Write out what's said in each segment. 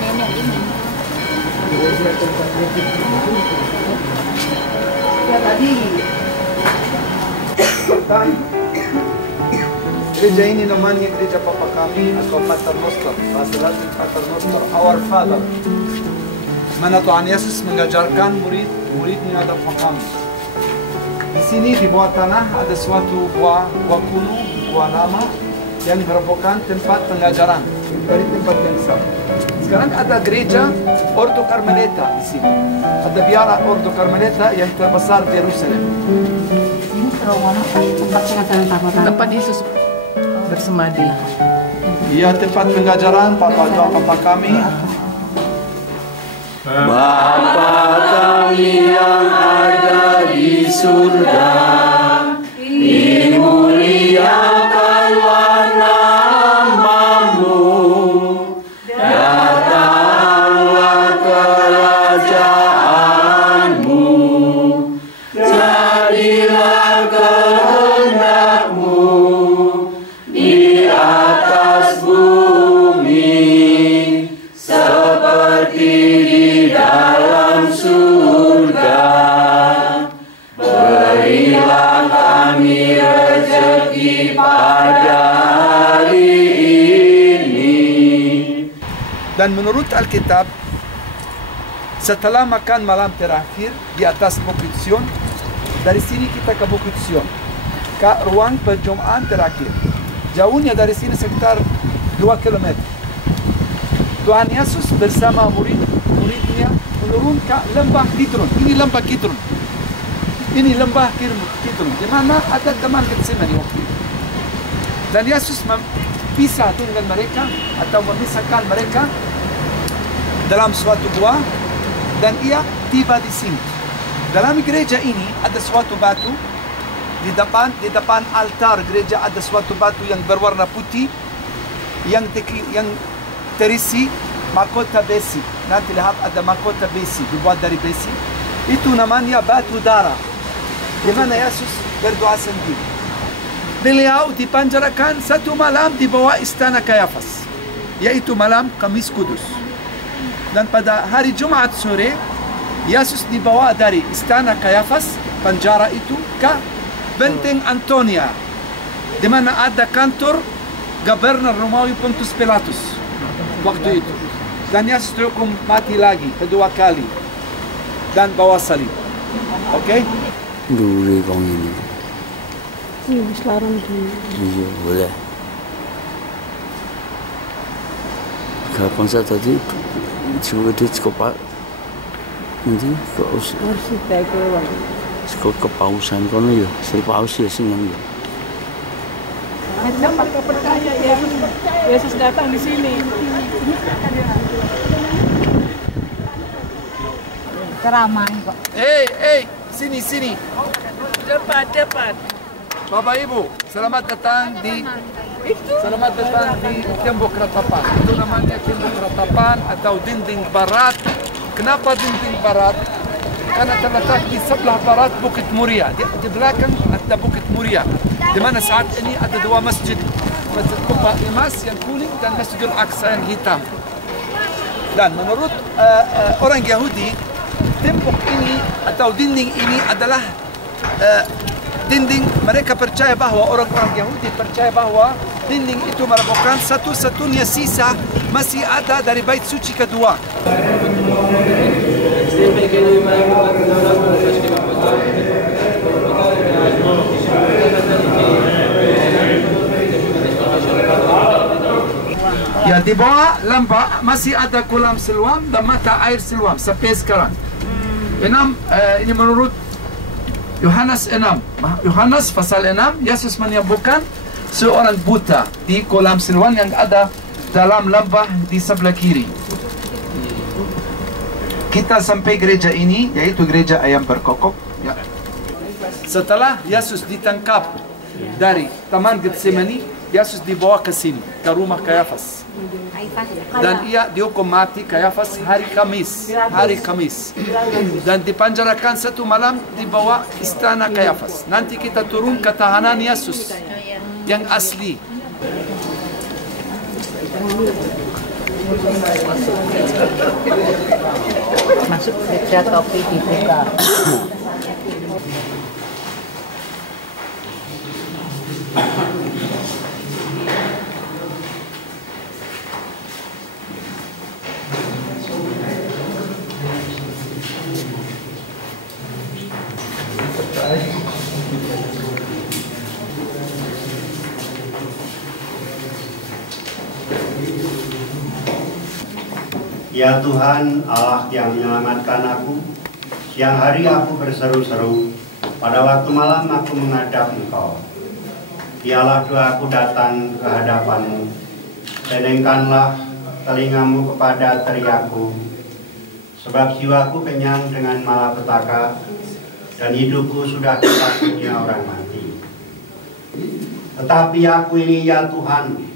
nenek ini. Ya tadi. Gereja ini namanya gereja Papa kami atau Pater Noster. Bahasa Latin Pater Noster, Our Father. Mana Tuhan Yesus mengajarkan murid-muridnya ada Papa kami. Di sini di bawah tanah ada suatu gua kuno, gua lama yang merupakan tempat pengajaran dari tempat yang sama. Sekarang ada gereja Ordo Carmelita di sini. Ada biara Ordo Carmelita yang terbesar di Yerusalem. Ini terowongan tempat pengajaran Papa. Tempat Yesus bersemadi. Iya, tempat pengajaran Papa kami. Bapa kami yang ada di surga, dimuliakanlah namamu, datanglah kerajaanmu, jadilah kehendakmu di atas bumi seperti di dalam surga. Berilah kami rezeki pada hari ini. Dan menurut Alkitab, setelah makan malam terakhir di atas Bukit Sion, dari sini kita ke Bukit Sion, ke ruang perjumpaan terakhir. Jauhnya dari sini sekitar 2 km. Tuhan Yesus bersama murid-muridnya menurun ke lembah Kidron. Ini lembah Kidron. Ini lembah Kidron, di mana ada teman Getsemani waktu itu. Dan Yesus pisah dengan mereka atau memisahkan mereka dalam suatu gua, dan ia tiba di sini. Dalam gereja ini ada suatu batu di depan altar gereja, ada suatu batu yang berwarna putih yang terisi mahkota besi. Nanti lihat ada mahkota besi dibuat dari besi. Itu namanya batu darah, di mana Yesus berdoa sendiri. Beliau dipenjarakan satu malam di bawah istana Kayafas, yaitu malam Kamis Kudus. Dan pada hari Jumat sore, Yesus dibawa dari istana Kayafas, penjara itu, ke Benteng Antonia, di mana ada kantor Gubernur Romawi Pontius Pilatus waktu itu. Dan Yesus dihukum mati lagi kedua kali dan bawa salib. Oke? Boleh bang ini. Iya, selarang dulu. Iya boleh. Kapan saya tadi cuba cukup nanti ke kepausan kono ya, paus ya sing ya. Dapat kepercaya Yesus datang di sini. Keramai kok. Sini. Cepat. Bapak Ibu, selamat datang di tembok ratapan. Itu namanya tembok ratapan atau dinding barat. Kenapa dinding barat? Karena terletak di sebelah barat Bukit Muria. Di belakang ada Bukit Muria, di mana saat ini ada dua masjid. Masjid Kubah emas yang kuning dan Masjidul Aqsa yang hitam. Dan menurut orang Yahudi, tembok ini atau dinding ini adalah dinding, mereka percaya bahwa orang-orang Yahudi percaya bahwa dinding itu merupakan satu-satunya sisa masih ada dari bait suci kedua. Ya, di bawah lembah masih ada kolam Siloam dan mata air Siloam sampai sekarang. Ini menurut Yohanes 6. Yohanes pasal 6, Yesus menyembuhkan seorang buta di kolam Siloam yang ada dalam lembah di sebelah kiri. Kita sampai gereja ini, yaitu gereja ayam berkokok. Ya. Setelah Yesus ditangkap dari Taman Getsemani, Yesus dibawa ke sini, ke rumah Kayafas. Dan ia dihukum mati Kayafas hari Kamis. Dan dipenjarakan satu malam di bawah istana Kayafas. Nanti kita turun ke tahanan Yesus yang asli. Masuk meja topi dibuka. Ya Tuhan Allah yang menyelamatkan aku, siang hari aku berseru-seru, pada waktu malam aku menghadap Engkau. Biarlah doaku datang ke hadapan-Mu, dendengkanlah telingamu kepada teriakku, sebab jiwaku kenyang dengan malapetaka, dan hidupku sudah ditakutnya orang mati. Tetapi aku ini ya Tuhan,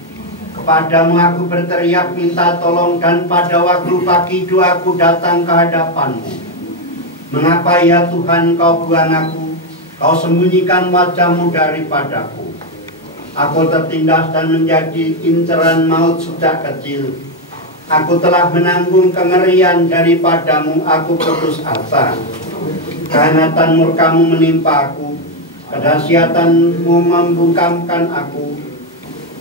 kepadamu aku berteriak minta tolong, dan pada waktu pagi doaku datang ke hadapan-Mu. Mengapa ya Tuhan Kau buang aku, Kau sembunyikan wajah-Mu daripadaku? Aku tertindas dan menjadi inceran maut sejak kecil. Aku telah menanggung kengerian daripadamu, aku putus asa. Kehangatan murka-Mu menimpa aku, kedahsyatanmu membungkamkan aku.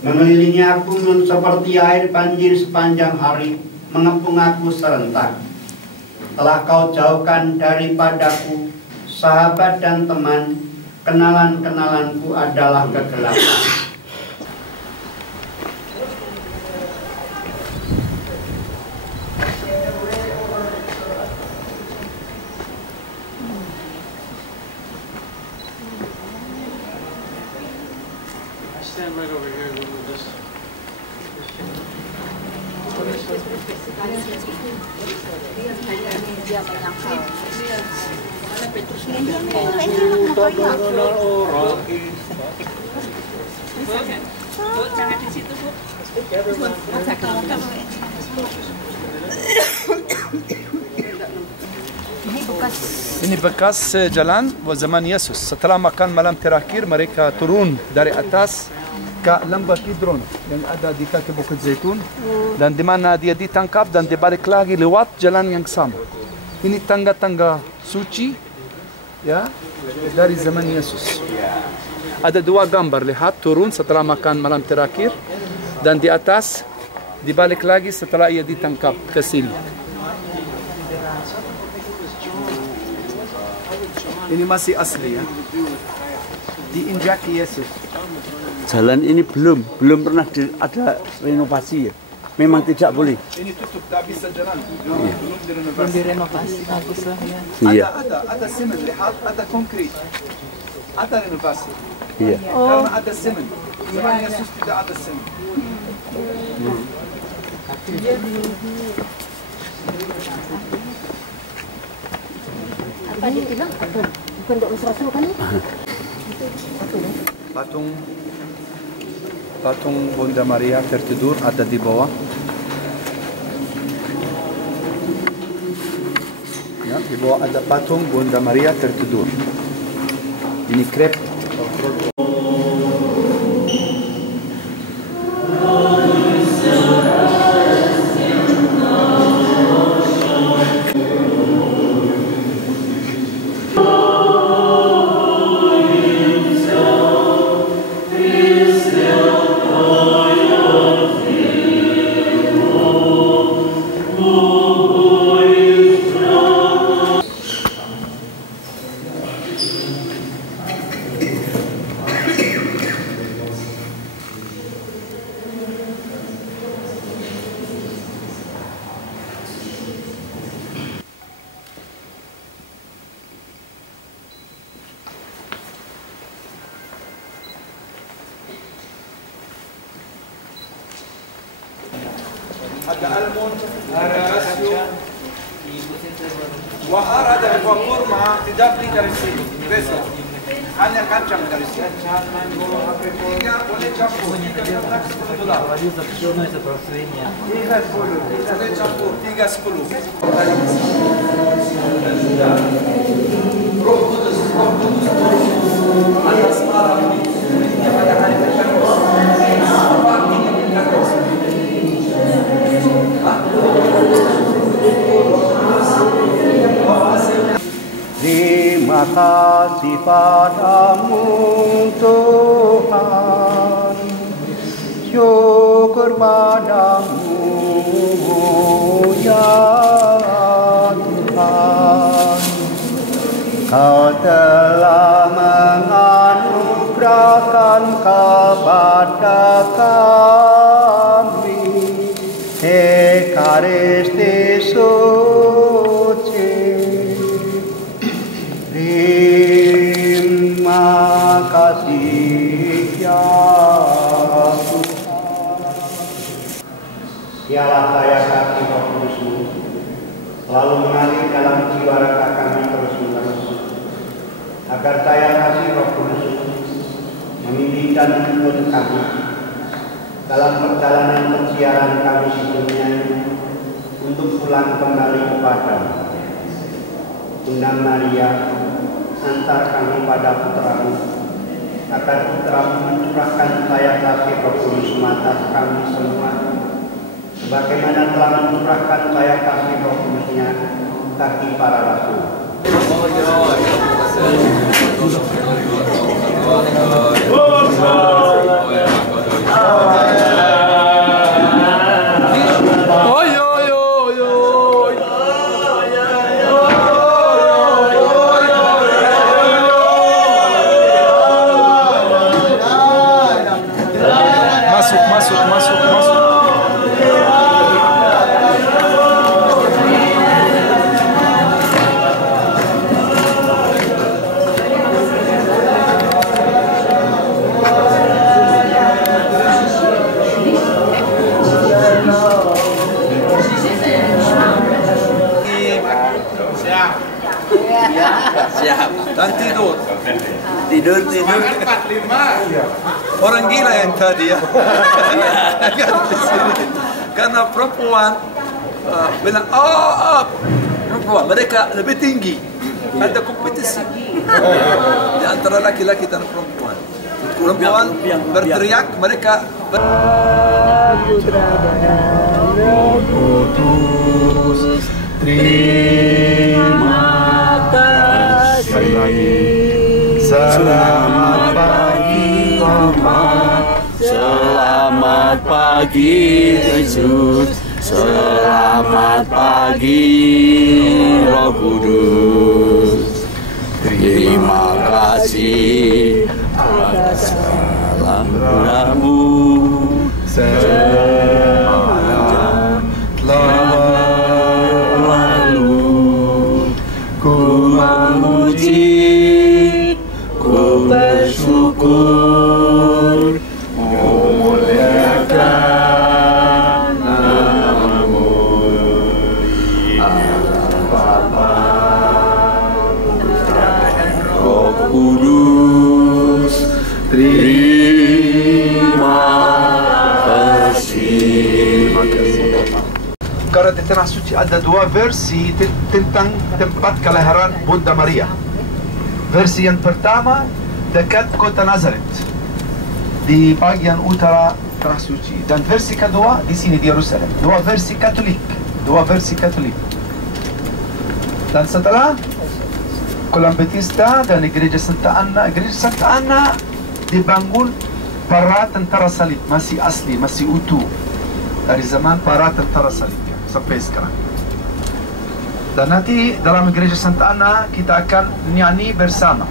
Mengelilingi aku seperti air banjir sepanjang hari, mengepung aku serentak. Telah Kau jauhkan daripadaku sahabat dan teman, kenalan-kenalanku adalah kegelapan. Stand right over here with this. Jangan di situ, Bu. Ini bekas jalan zaman Yesus. Setelah makan malam terakhir, mereka turun dari atas ke lembah Kidron yang ada di kaki Bukit Zaitun, dan di mana dia ditangkap dan dibalik lagi lewat jalan yang sama. Ini tangga-tangga suci, ya, dari zaman Yesus. Ada dua gambar, lihat turun setelah makan malam terakhir, dan di atas dibalik lagi setelah ia ditangkap ke sini. Ini masih asli, ya, diinjaki Yesus. Jalan ini belum pernah ada renovasi ya. Memang tidak boleh. Ini tutup, tak bisa jalan. Belum direnovasi. Belum direnovasi, bagus lah ya. Iya. Ada semen, lihat, ada konkret. Ada renovasi. Iya. Karena ada semen. Zaman Yesus tidak ada semen. Apa dibilang? Bukan untuk Rasul kan? Patung Bunda Maria tertidur ada di bawah. Ya, di bawah ada patung Bunda Maria tertidur. Ini krep. Ada almond, ada rasio, wahar ada evakur mah tidak beli dari sini, besok hanya kacang dari sini. Tiga boleh campur, $3 boleh campur, 3.10. Roh Kudus atas malam ini pada hari Pentekost. Apa artinya Pentekost? kasih padamu Tuhan, syukur padamu ya Tuhan. Kau telah menganugerahkan kepada kami Ekaristi suci. Terima kasih ya Tuhan. Dialah saya kasih Roh Kudus-Mu selalu mengalir dalam jiwa raga kami terus-menerus, agar saya kasih Roh Kudus-Mu membimbing dan menuntun kami dalam perjalanan persiaran kami sebelumnya untuk pulang kembali kepada Bunda Maria. Antar kami pada putra-Mu, agar putra-Mu mencurahkan saya kasih Roh Kudus atas kami semua, sebagaimana telah mencurahkan saya kasih Roh Kudus-Nya bagi para rasul. Siap. Dan tidur. Tidur. 45. Orang gila yang tadi ya. Karena perempuan bilang, perempuan mereka lebih tinggi. Ada kompetisi di antara laki-laki dan perempuan. Perempuan berteriak, mereka Terima kasih. Selamat pagi Tuhan. Selamat pagi Yesus. Selamat pagi Roh Kudus. Terima kasih atas salam-Mu. Selamat lalu ku memuji, ku bersyukur, memuliakan nama-Mu. Bapa, Roh Kudus, terima kasih. Karena di Tanah Suci ada dua versi tentang tempat kelahiran Bunda Maria. Versi yang pertama dekat kota Nazaret di bagian utara Tanah Suci, dan versi kedua di sini di Yerusalem. Dua versi Katolik. Dan setelah Kolam Bethesda dan Gereja Santa Anna dibangun para tentara salib, masih asli, masih utuh dari zaman para tentara salib sampai sekarang. Dan nanti dalam Gereja Santa Anna kita akan nyanyi bersama,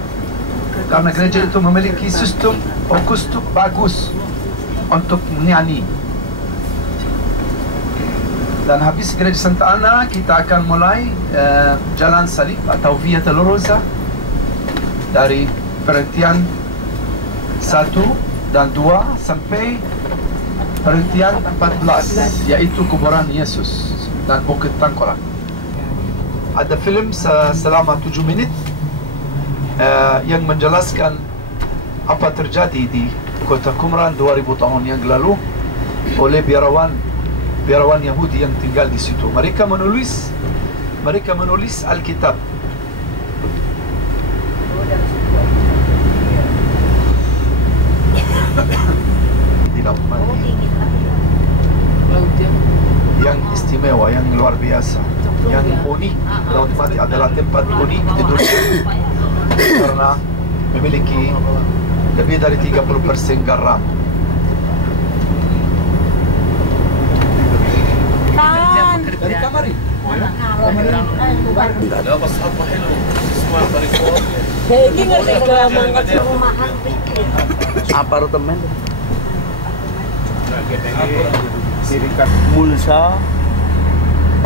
karena gereja itu memiliki sistem akustik bagus untuk nyanyi. Dan habis Gereja Santa Anna kita akan mulai Jalan Salib atau Via Dolorosa dari perhentian 1 dan 2 sampai perhentian 14, yaitu kuburan Yesus dan Bukit Tangkorak. Ada film selama 7 menit yang menjelaskan apa terjadi di Kota Qumran 2000 tahun yang lalu oleh biarawan Yahudi yang tinggal di situ. Mereka menulis Alkitab. Di Laut Mati. Yang istimewa, yang luar biasa, yang unik. Laut Mati adalah tempat unik di dunia. karena memiliki lebih dari 30% garam. Dari kamar ini. Ini ngerti gampang ke Rumahan Apartemen. Mulsa.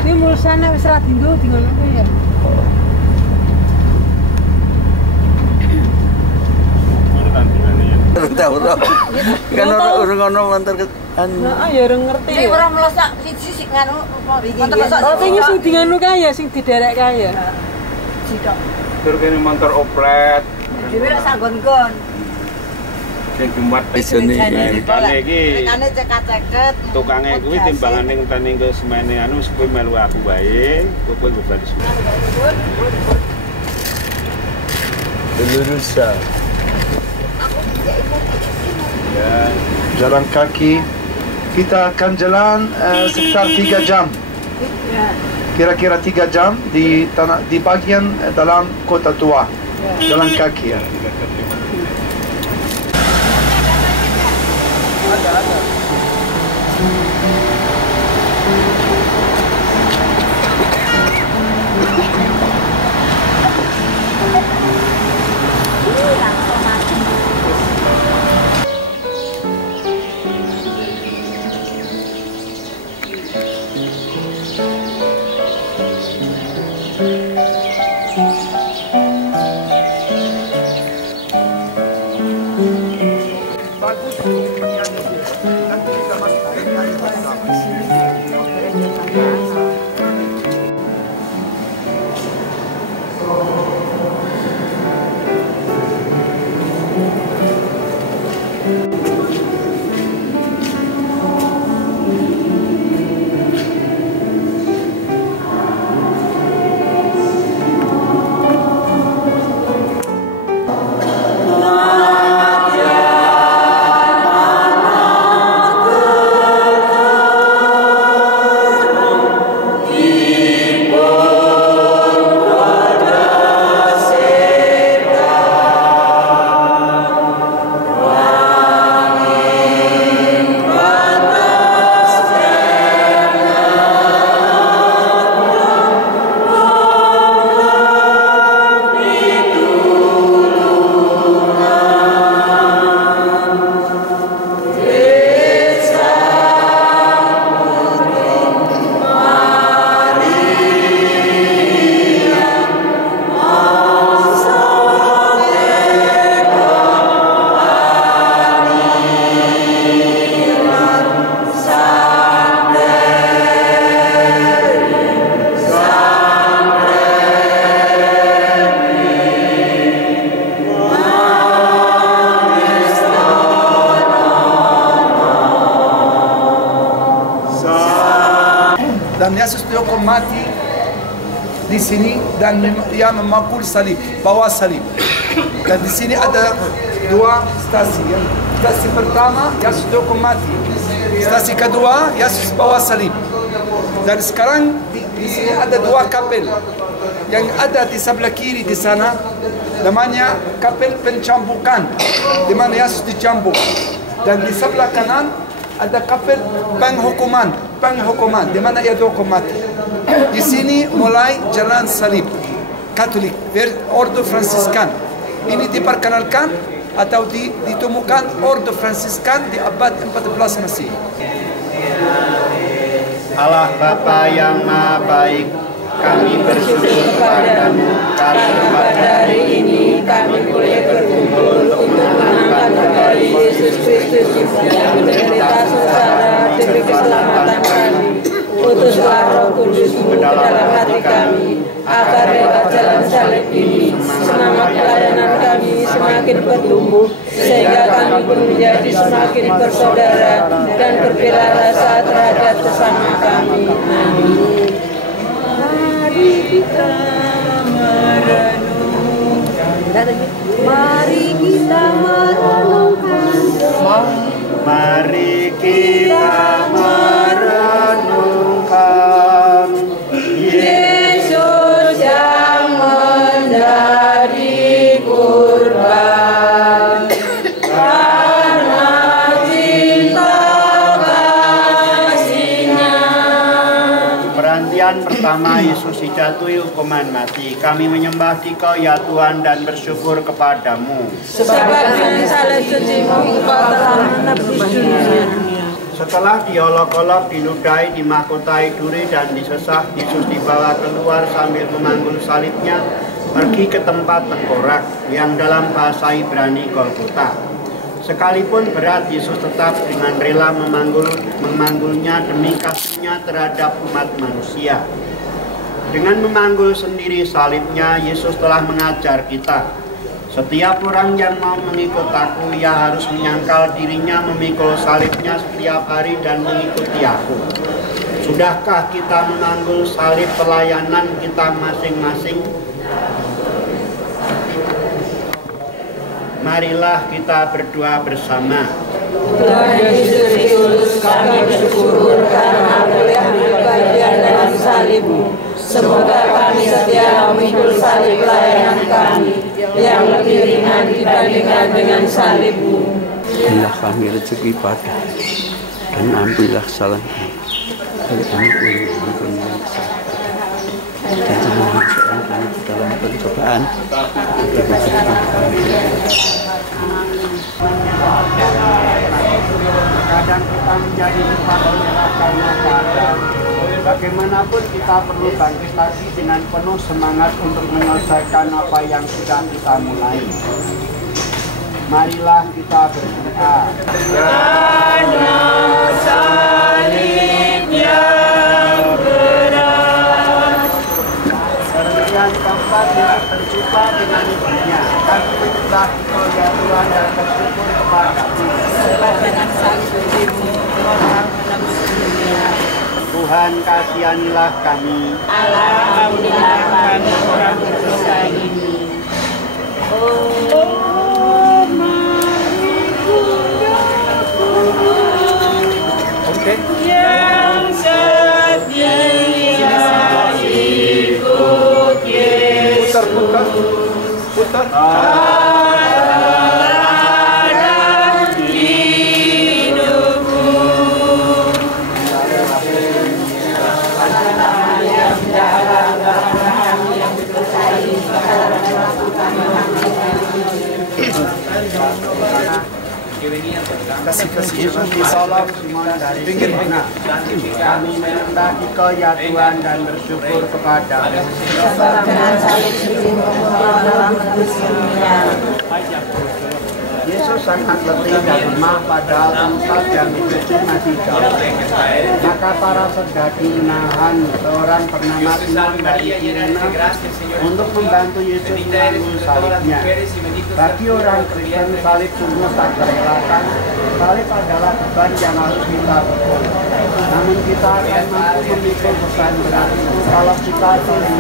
Ini mulsana wis ra dindo dingono ya. Tahu. Kan orang ono mantar kan. Heeh ya ora ngerti. Ini orang melosak sisi nganu Oh, ini sing dinganu kaya sing diderek kaya. Terus ini motor oplet. Dhewe lek sanggon-gon. Sing Jumat Isine. Tukangnya iki. Tekane ceket-ceket. Tukangnya kuwi timbangane ngenteni ke semene anu kowe melu aku bae, kowe go bali semene. Lurusa. Ya, jalan kaki. Kita akan jalan sekitar 3 jam. Kira-kira 3 jam di bagian dalam kota tua. Jalan kaki ya. Ada. Bagus penyanyi dia. Nanti kita masuk ke nyanyi bersama. Dan Yesus dihukum mati di sini dan dia memakul salib, bawa salib. Dan di sini ada 2 stasi. Stasi pertama Yesus dihukum mati. Stasi kedua Yesus bawa salib. Dan sekarang di sini ada 2 kapel. Yang ada di sebelah kiri di sana namanya kapel pencambukan, di mana Yesus dicambuk. Dan di sebelah kanan ada kapel penghukuman, di mana ia dihukum mati. Di sini mulai jalan salib Katolik, Ordo Fransiskan. Ini diperkenalkan atau ditemukan Ordo Fransiskan di abad 14 Masehi. Allah Bapa yang Maha Baik, kami bersyukur kepadamu karena pada hari ini kami boleh berkumpul untuk mengangkat kembali Yesus Kristus yang menderita sengsara demi keselamatan kami. Utuslah Roh Kudus ke dalam hati kami, agar lewat jalan salib ini semangat pelayanan kami semakin bertumbuh, sehingga kami pun menjadi semakin bersaudara dan berbela rasa terhadap sesama kami. Amin. Mari kita merenung, mari kita merenungkan, mari kita merenungkan Yesus yang menjadi sekian pertama Yesus dijatuhi hukuman mati. Kami menyembah Dikau ya Tuhan dan bersyukur kepadamu. Sebab dengan salib suci-Mu Engkau telah menebus dunia. Setelah diolok-olok, diludahi, dimahkotai duri dan disesah, Yesus dibawa keluar sambil memanggul salibnya pergi ke tempat tengkorak yang dalam bahasa Ibrani Golgota. Sekalipun berat, Yesus tetap dengan rela memanggulnya demi kasihnya terhadap umat manusia. Dengan memanggul sendiri salibnya, Yesus telah mengajar kita. Setiap orang yang mau mengikut aku, ia harus menyangkal dirinya, memikul salibnya setiap hari dan mengikuti aku. Sudahkah kita memanggul salib pelayanan kita masing-masing? Marilah kita berdoa bersama. Tuhan Yesus Kristus, kami bersyukur karena boleh berbagian dalam salib-Mu. Semoga kami setia memikul salib pelayanan kami yang lebih ringan dibandingkan dengan salib-Mu. Berilah kami rezeki pada dan ambillah salah dan ampuni dan jangan masukkan kami ke dalam pencobaan. Kadang kita menjadi cepat menyerah karena keadaan. Bagaimanapun kita perlu bangkit lagi dengan penuh semangat untuk menyelesaikan apa yang sudah kita mulai. Marilah kita berdoa. Karena salib yang berat. Serpihan keempat yang terjumpa dengan ibunya. Kami menyembah Dikau ya Tuhan dan bersyukur kepadamu. Sebab dengan salib suci-Mu Engkau telah menebus dunia. Tuhan kasihanilah kami. Allah ampunilah kami orang berdosa ini. Oke. Yang setia ikut Yesus. Putar. Yesus ditolong Simon dari Kirene. Kami menyembah Dikau ya Tuhan dan bersyukur kepadamu. Sebab dengan salib suci-Mu Engkau telah menebus dunia. Yesus sangat letih dan lemah padahal tempat yang dituju masih jauh. Maka para serdadu menahan seorang bernama Simon dari Kirene untuk membantu Yesus menanggung salibnya. Bagi orang Kristen, salib sungguh tak terelakkan. Salib adalah beban yang harus kita pikul. Namun kita akan mampu memikul beban berat itu kalau kita saling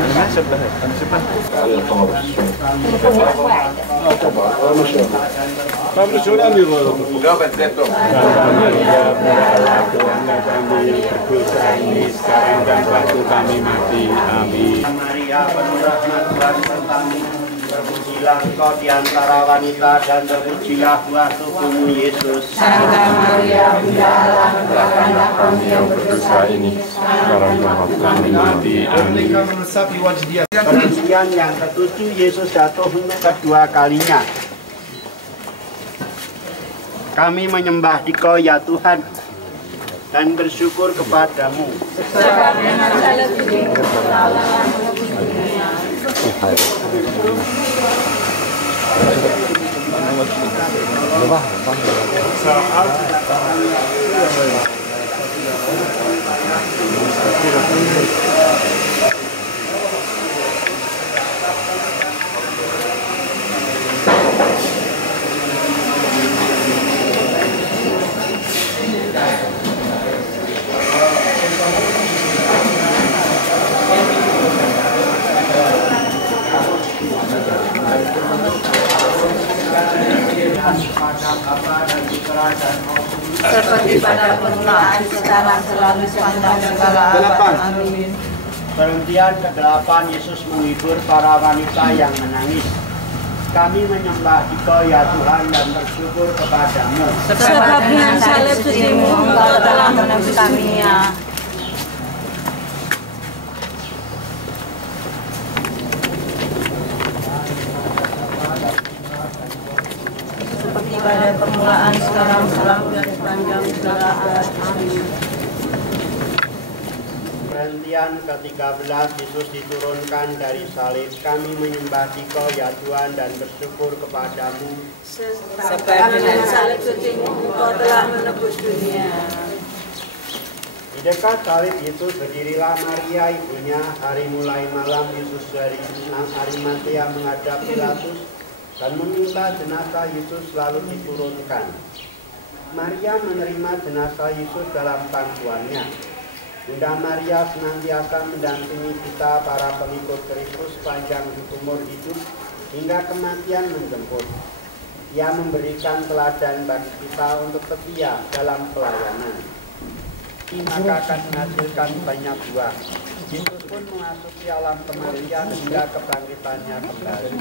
sekarang dan waktu kami mati. Amin. Maria penuh rahmat Tuhan sertamu. Terpujilah Engkau di antara wanita dan terpujilah buah tubuhmu Yesus. Santa Maria Bunda Allah, doakanlah kami yang berdosa ini Sekarang dan waktu kami mati. Amin. Perhentian yang ketujuh, Yesus jatuh untuk kedua kalinya. Kami menyembah Dikau ya Tuhan dan bersyukur kepadamu. sebab dengan salib suci-Mu Engkau telah menebus dunia. Seperti pada permulaan, sekarang, selalu, sepanjang segala abad. Amin. Perhentian ke-8, Yesus menghibur para wanita yang menangis. Kami menyembah Dikau ya Tuhan dan bersyukur kepadamu. Sebab dengan salib suci-Mu Engkau telah menebus dunia. permulaan sekarang selalu dan sepanjang segala abad. Amin. Perhentian ke-13, Yesus diturunkan dari salib. Kami menyembah Dikau ya Tuhan dan bersyukur kepadamu. Sebab dengan salib suci-Mu Engkau telah menebus dunia. Di dekat salib Yesus berdirilah Maria ibunya. Hari mulai malam Yesus dari Arimatea menghadap Pilatus dan meminta jenazah Yesus lalu diturunkan. Maria menerima jenazah Yesus dalam pangkuannya. Bunda Maria senantiasa mendampingi kita para pengikut Kristus sepanjang umur hidup hingga kematian menjemput. Ia memberikan teladan bagi kita untuk setia dalam pelayanan. Maka akan menghasilkan banyak buah. Yesus pun memasuki alam kematian hingga kebangkitannya kembali.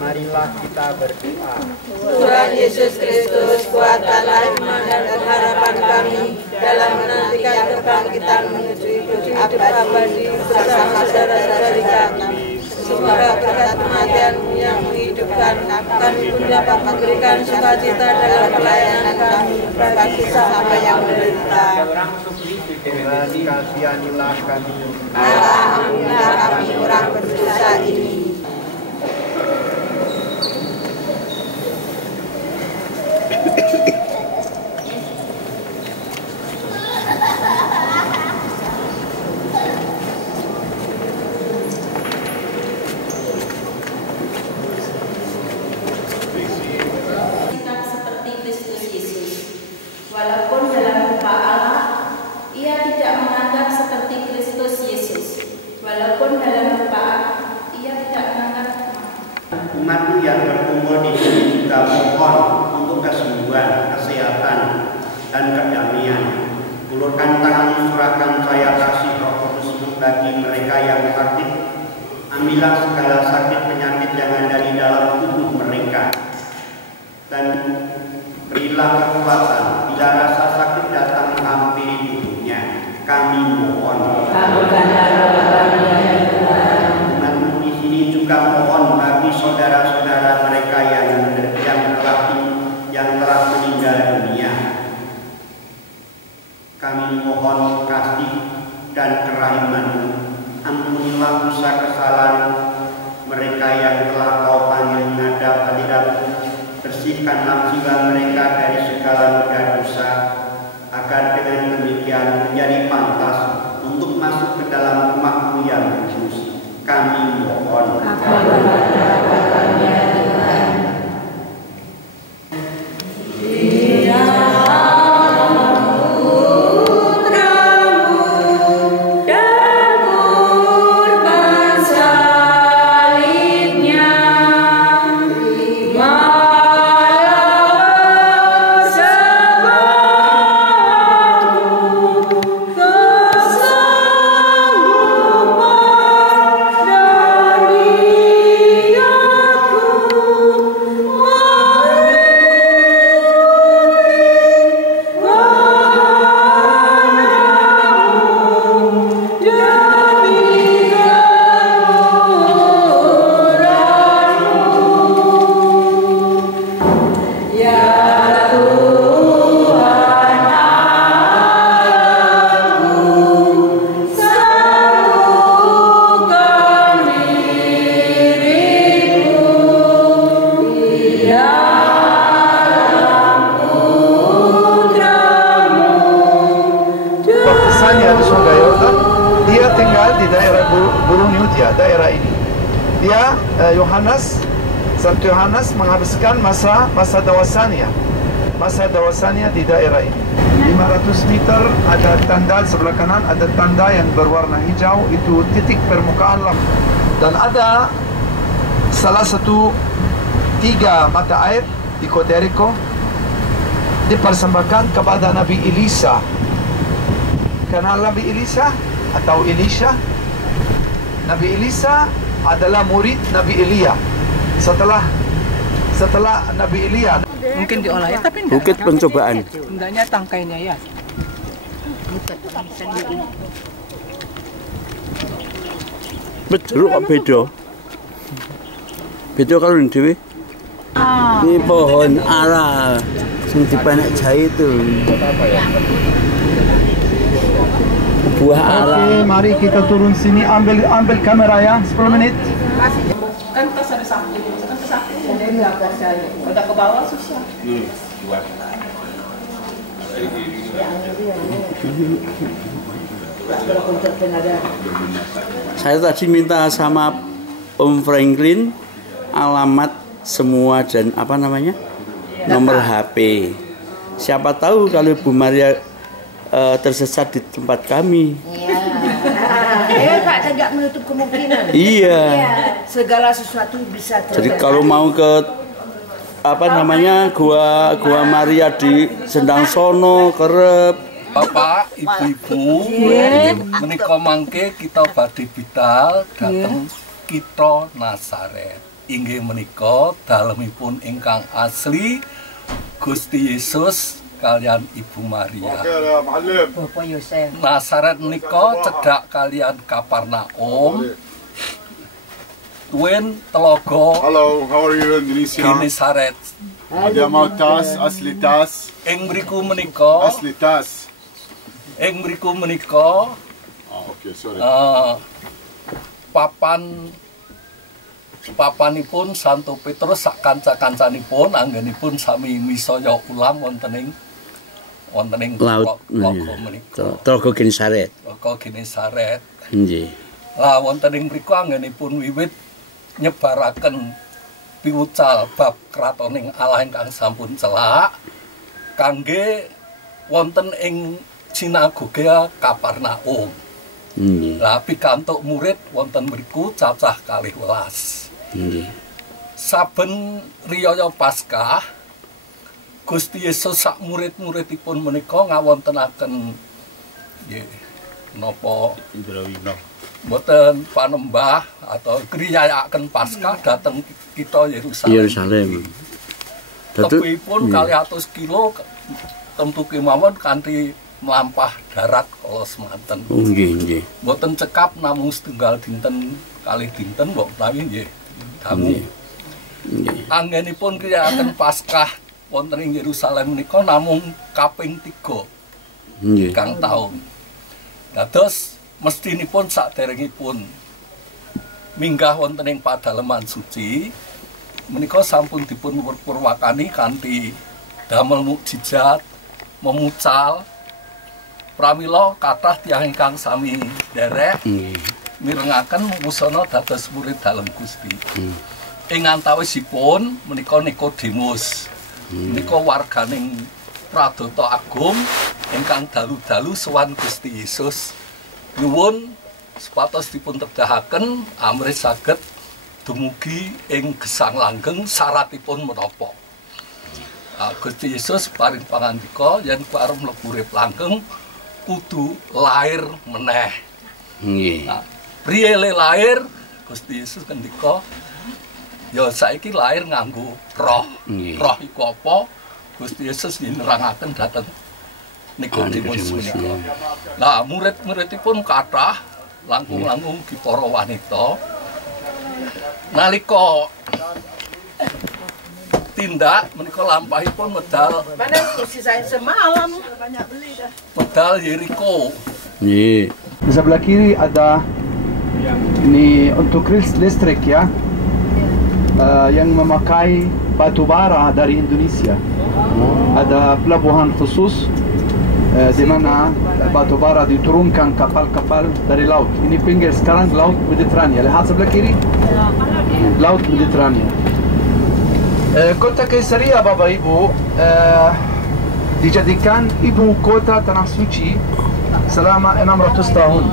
Marilah kita berdoa. Tuhan Yesus Kristus, kuatkanlah iman dan harapan kami dalam menantikan kebangkitan menuju hidup abadi bersama saudara-saudari kami. Semoga berkat kematian-Mu yang menghidupkan, kami pun dapat memberikan sukacita dalam pelayanan kami bagi sesama yang menderita. Tuhan kasihanilah kami. Allah, ampunilah kami orang berdosa ini. Seperti Kristus Yesus, walaupun dalam rupa Allah, ia tidak menganggap seperti Kristus Yesus, walaupun dalam rupa Allah, ia tidak menganggap Umat-Mu yang berkumpul di sini juga mohon untuk kesembuhan, kesehatan, dan kedamaian. Ulurkan tangan, surahkan saya kasih Roh Kudus-Mu bagi mereka yang sakit. Ambillah segala sakit penyakit yang ada di dalam tubuh mereka, dan berilah kekuatan bila rasa sakit datang menghampiri tubuhnya. Kami mohon. Umat-Mu di sini juga mohon bagi saudara-saudara mereka yang telah meninggal dunia. Kami mohon kasih dan kerahiman-Mu. Ampunilah dosa kesalahan mereka yang telah Kau panggil menghadap hadirat-Mu. Bersihkanlah jiwa mereka dari segala noda dosa, agar dengan demikian menjadi pantas untuk masuk ke dalam rumah-Mu yang kudus. Kami mohon. Daerah ini, dia Santo Yohanes menghabiskan masa dewasanya di daerah ini. 500 meter ada tanda sebelah kanan, ada tanda yang berwarna hijau, itu titik permukaan laut. Dan ada salah satu 3 mata air di Kota Jericho dipersembahkan kepada Nabi Elisa. Karena Nabi Elisa atau Elisha, Nabi Elisa adalah murid Nabi Elia. Setelah Nabi Elia mungkin diolah ya, tapi enggak. Bukit pencobaan. Enggaknya tangkainya ya. Betul kok beda. Beda kalau dewe. Ini pohon ara Sing dipanek jahe itu. Buah Oke, arang. mari kita turun sini, ambil kamera ya, 10 menit. Kan pas ada sapu, kan sapu. Udah ke bawah susah. Saya tadi minta sama Om Franklin alamat semua dan apa namanya nomor HP. Siapa tahu kalau Bu Maria tersesat di tempat kami. Pak tidak menutup kemungkinan. Iya. Segala sesuatu bisa terjadi. Jadi kalau mau ke apa namanya gua Maria di Sendang Sono, Kerep. Bapak, ibu-ibu, menika mangke kita badhe bidal dhateng Kitha Nazaret. Inggih menika dalemipun ingkang asli Gusti Yesus kalian Ibu Maria. Bapak Yosef. Nazaret menika cedhak kalian Kapernaum. Tuwin telaga. Hello, how are you Indonesia? Genesaret. Ada mau tas, asli tas. Ing mriku menika. Asli tas. Ing mriku menika. Okay, sorry. Papanipun Santo Petrus sak kanca-kancanipun anggenipun sami misaya ulam wonten ing Laut menika. Telaga Genesaret. Telaga Genesaret. Nggih. Lah wonten ing mriku anggenipun wiwit nyebaraken piwucal bab kratoning Allah ingkang sampun celak kangge wonten ing sinagoge Kapernaum. Lah pikantuk murid wonten mriku cacah 12. Nggih. Saben riyaya Paskah Gusti Yesus sak murid-muridipun menika ngawontenaken nggih napa Indrawina. Mboten panembah atau griyayakaken Paskah dhateng kita Yerusalem. Tebihipun 200 kilo tentu kemawon kanthi mlampah darat kala semanten. Oh nggih nggih. Mboten cekap namung setunggal dinten kalih dinten mbok utawi nggih. Dangu. Nggih. Anggenipun griyayakaken Paskah wonten ing Yerusalem menika namung kaping 3. Nggih. Kang taun. Dados mestinipun saderengipun minggah wonten ing padaleman suci menika sampun dipun purwakani kanthi damel mukjizat memucal pramila kathah tiyang ingkang sami derek mirengaken musana dados murid dalem Gusti. Ing antawisipun menika Nikodemus menika warganing Pradata Agung ingkang dalu-dalu sowan Gusti Yesus nyuwun supados dipun tedahaken amrih saged dumugi ing gesang langgeng syaratipun menapa. Gusti Yesus paring pangandika yen kowe arep mlebu urip langgeng kudu lair meneh. Nggih. Priye lair? Gusti Yesus ngendika ya saiki lair nganggo roh. Roh iku apa? Gusti Yesus nerangaken dhateng Nikodemus menika. Nah, murid-muridipun kathah langkung-langkung di para wanita. Nalika tindak menika lampahipun medal. Mana kursi saya semalam banyak beli dah. Medal Yeriko. Nggih. Di sebelah kiri ada ini untuk listrik ya, yang memakai batu bara dari Indonesia. Ada pelabuhan khusus di mana batu bara diturunkan kapal-kapal dari laut. Ini pinggir sekarang laut Mediterania. Lihat sebelah kiri, laut Mediterania. Kota Kaisaria Bapak Ibu dijadikan ibu kota tanah suci selama 600 tahun.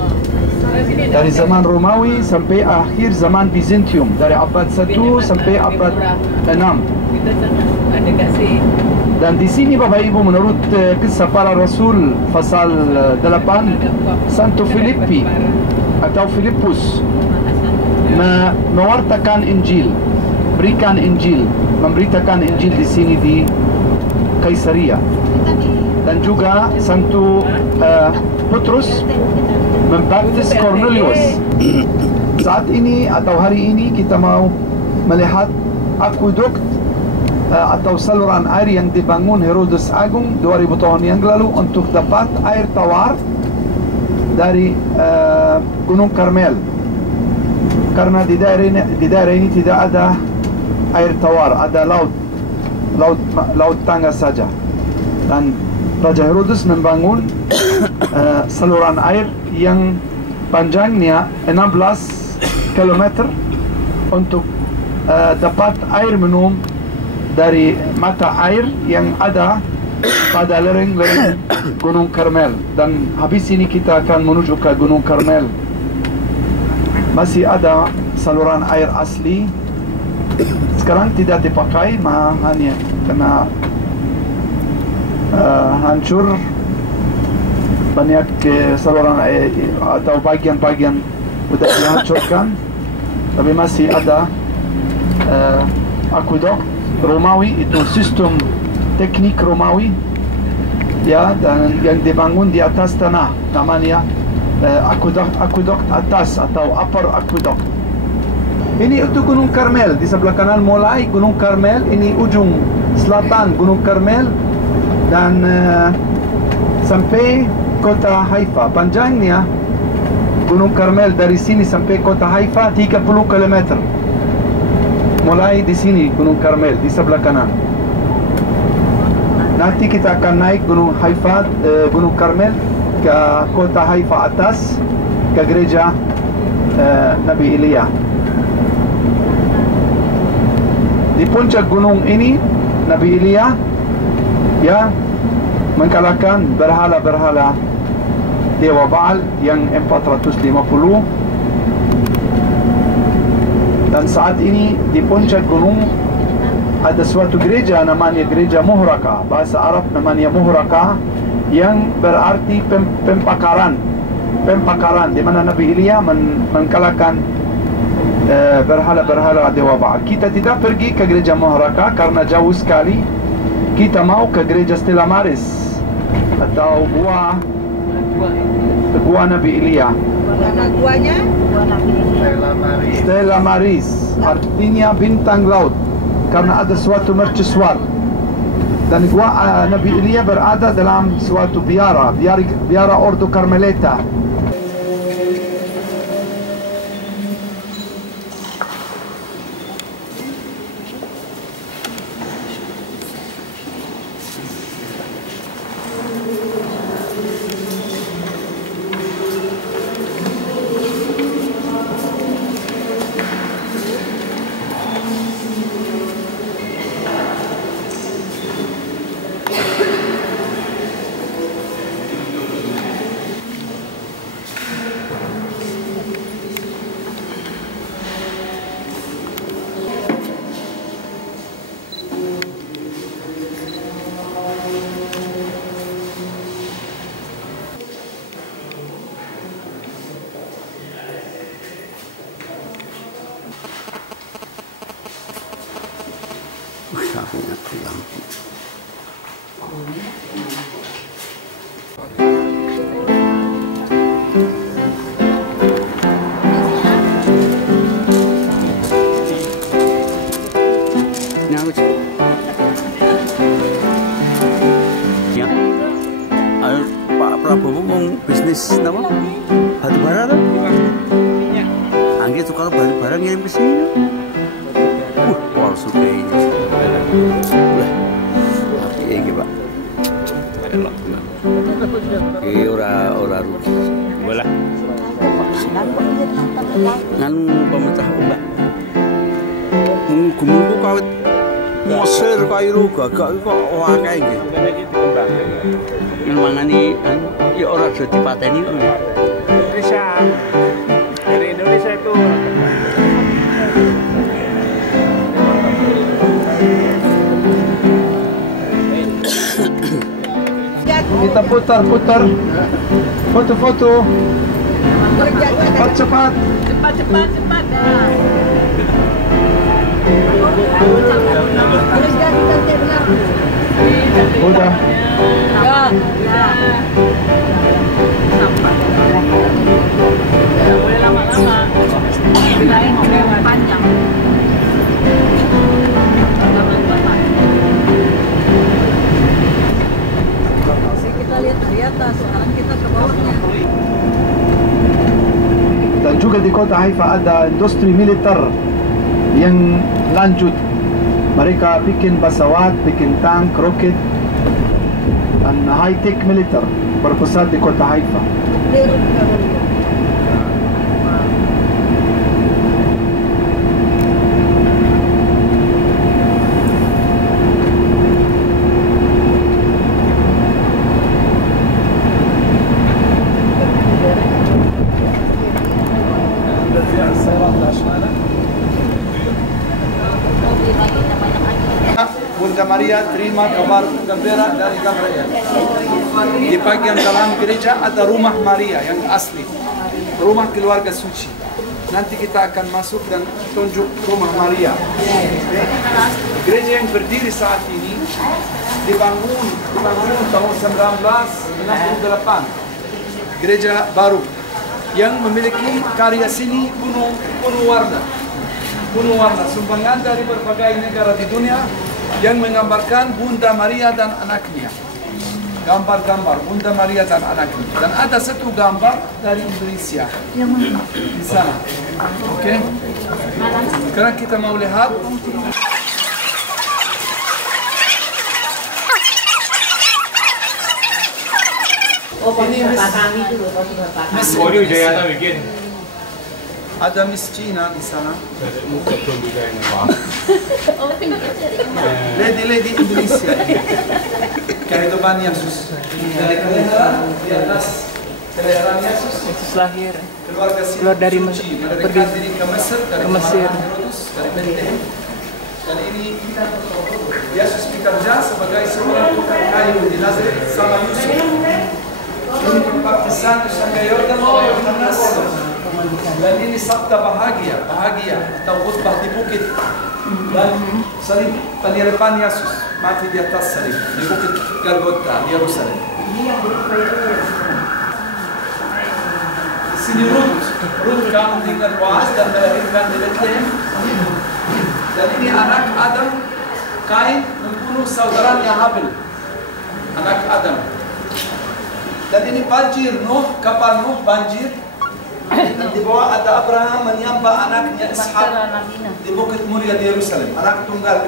Dari zaman Romawi sampai akhir zaman Bizantium, dari abad 1 sampai abad 6. Dan di sini Bapak Ibu menurut kisah para Rasul pasal 8, Santo Filipi atau Filipus mewartakan Injil, berikan Injil, memberitakan Injil di sini di Kaisaria. Dan juga Santo Petrus membaptis Cornelius. Saat ini atau hari ini kita mau melihat akueduk atau saluran air yang dibangun Herodes Agung 2000 tahun yang lalu untuk dapat air tawar dari Gunung Karmel, karena di daerah ini tidak ada air tawar, ada laut tangga saja. Dan Raja Herodes membangun saluran air yang panjangnya 16 km untuk dapat air minum dari mata air yang ada pada lereng-lereng Gunung Karmel. Dan habis ini kita akan menuju ke Gunung Karmel. Masih ada saluran air asli, sekarang tidak dipakai, hanya kena hancur. Banyak saluran air atau bagian-bagian sudah dihancurkan, tapi masih ada akuedok Romawi, itu sistem teknik Romawi ya, dan yang dibangun di atas tanah, namanya akuedok atas atau upper aqueduct. Ini itu Gunung Karmel, di sebelah kanan mulai Gunung Karmel, ini ujung selatan Gunung Karmel, dan sampai kota Haifa. Panjangnya Gunung Karmel dari sini sampai kota Haifa 30 km. Mulai di sini Gunung Karmel di sebelah kanan. Nanti kita akan naik Gunung Haifa, Gunung Karmel ke kota Haifa atas, ke gereja Nabi Elia. Di puncak gunung ini Nabi Elia ya mengalahkan berhala-berhala Dewa Baal yang 450. Dan saat ini di puncak gunung ada suatu gereja namanya gereja Muhraka, bahasa Arab namanya Muhraka, yang berarti pembakaran, di mana Nabi Elia mengalahkan berhala-berhala Dewa Baal. Kita tidak pergi ke gereja Muhraka karena jauh sekali. Kita mau ke gereja Stella Maris atau gua Nabi Elia. Nama guanya? Stella Maris, artinya bintang laut, karena ada suatu mercusuar. Dan gua Nabi Elia berada dalam suatu biara Ordo Carmelita. Prabowo mau bisnis apa? Batu bara tuh? Angge tukar batu bara ngirim ke sini. Pol suka ini. Tapi ini Pak. Ini ora rugi. Boleh. Nganu pemerintah Mbak. Munggu kawit Mesir Kairo gagak kok akeh iki. Mangani ya ora do dipateni Indonesia. Dari Indonesia itu kita putar foto-foto. Cepat. Udah. Boleh lama-lama. Bilangin mau panjang. juga di kota Haifa ada industri militer yang lanjut. Mereka bikin pesawat, bikin tank, roket, dan high-tech militer berpusat di kota Haifa. Bunda Maria terima kabar gembira dari Gabriel. Di bagian dalam gereja ada rumah Maria yang asli, rumah keluarga suci. Nanti kita akan masuk dan tunjuk rumah Maria. Gereja yang berdiri saat ini dibangun tahun 1968. Gereja baru yang memiliki karya seni penuh warna, sumbangan dari berbagai negara di dunia yang menggambarkan Bunda Maria dan anaknya. Gambar-gambar Bunda Maria dan anaknya. Dan ada satu gambar dari Indonesia di sana. Oke? Sekarang kita mau lihat. Ini ada Miss Cina di sana. Lady Indonesia. Kehidupan Yesus. Dari kelahiran di atas kelahiran Yesus. Yesus lahir. Keluar dari Mesir. Mereka diri ke Mesir, dari Herodes, dari Bethlehem. Dan ini Yesus bekerja sebagai seorang tukang kayu di Nazaret sama Yusuf. Ini baptisan di Sungai Yordan oleh Yohanes. Dan ini sabda bahagia atau khutbah di bukit dan salib penyerapan Yesus mati di atas salib di bukit Golgota di Yerusalem. Di sini Ruth kamu tinggal Boaz dan melahirkan di Bethlehem. Dan ini anak Adam, Kain membunuh saudaranya Habil, anak Adam. Dan ini banjir Nuh, kapal Nuh banjir. Dan di bawah ada Abraham menyembah anaknya Ishak di Bukit Muria di Yerusalem, anak tunggal.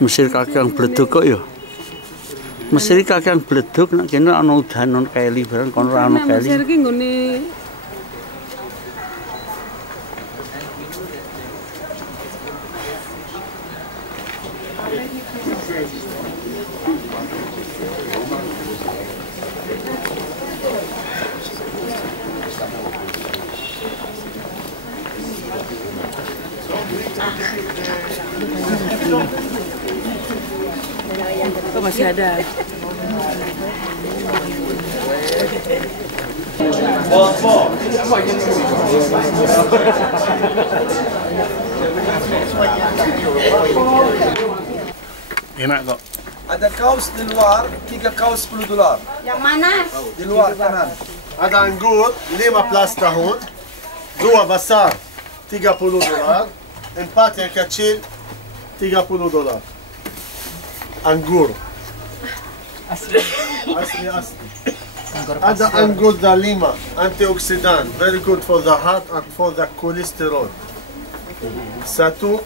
Mesir kakang bleduk kok ya. Mesir kakang bleduk nek kene ana udan ana keli bareng kono ora ana keli. Mesir ki nggone kok masih ada. Enak kok. Ada kaos di luar, 3 kaos $10. Yang mana? Di luar kanan. Ada anggur 15 tahun, 2 besar $30, 4 yang kecil $30. Anggur. Asli. Ada anggur dalima, antioksidan, very good for the heart and for the cholesterol. 1 40.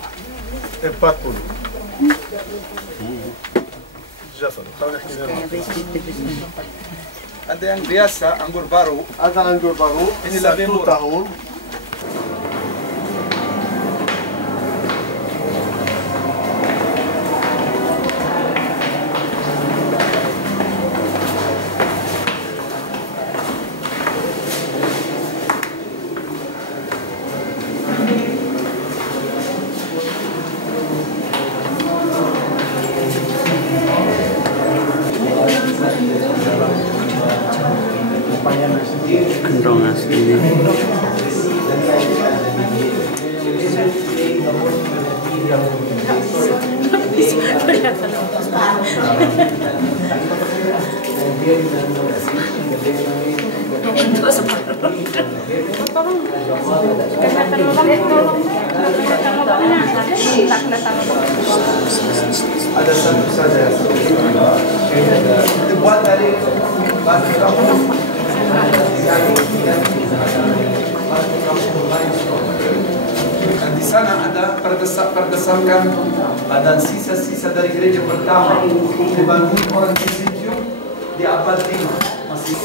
Ada yang biasa, anggur baru. Ada anggur baru, Ini lebih 1 murah. tahun. Kendong aslinya. Ada satu saja. Dibuat dari batu kampung. Dan di sana ada berdasarkan ada sisa-sisa dari gereja pertama dibangun orang Kizikyu di abad 5 masih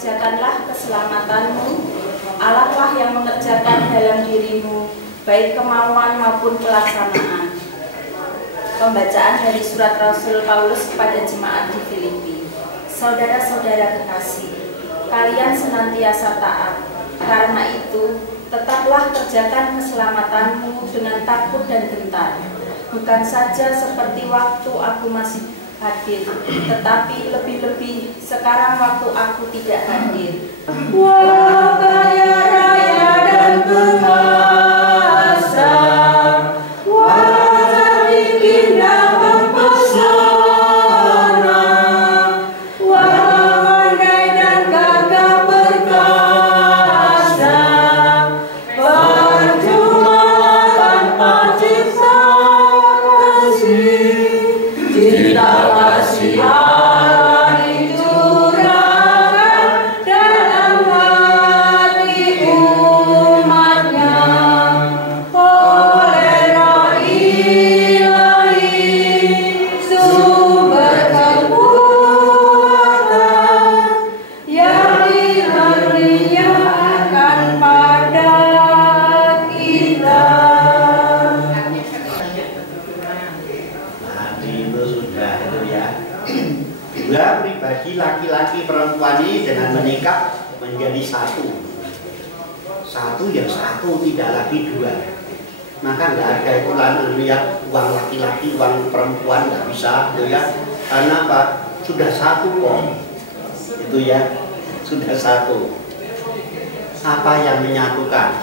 kerjakanlah keselamatanmu, Allah lah yang mengerjakan dalam dirimu, baik kemauan maupun pelaksanaan. Pembacaan dari surat Rasul Paulus kepada jemaat di Filipi. Saudara-saudara kekasih, kalian senantiasa taat. Karena itu, tetaplah kerjakan keselamatanmu dengan takut dan gentar. Bukan saja seperti waktu aku masih hadir, tetapi lebih-lebih sekarang waktu aku tidak hadir. Wah, kaya raya dan berkuasa, wah, cantik indah mempesona, wah, pandai dan gagah perkasa, percuma tanpa cinta kasih. Cinta kasih Allah dicurahkan dalam hati umatnya oleh Roh Ilahi, sumber kekuatan yang dikaruniakan pada kita. Dua pribadi laki-laki perempuan ini dengan menikah menjadi satu. Satu ya satu, tidak lagi dua. Maka nggak ada itulah ya uang laki-laki, uang perempuan nggak bisa, gitu ya. Karena apa? Sudah satu kok. Itu ya, sudah satu. Apa yang menyatukan?